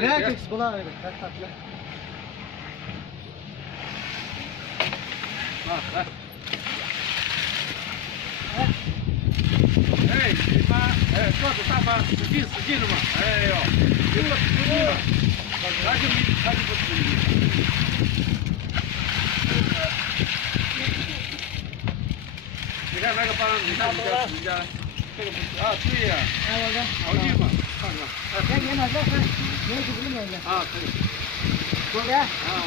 Ne yapacaksın? Buna öyle. Tak tak ya.哎，你妈，哎，抓住大妈，使劲的嘛，哎呦，结果使劲了，他就不使劲。你看那个帮，你看人家，这个不是啊，对呀，好近嘛，看看，Gel gel gel. Ne yapıyorsun?啊，可以，Gel gel. 啊。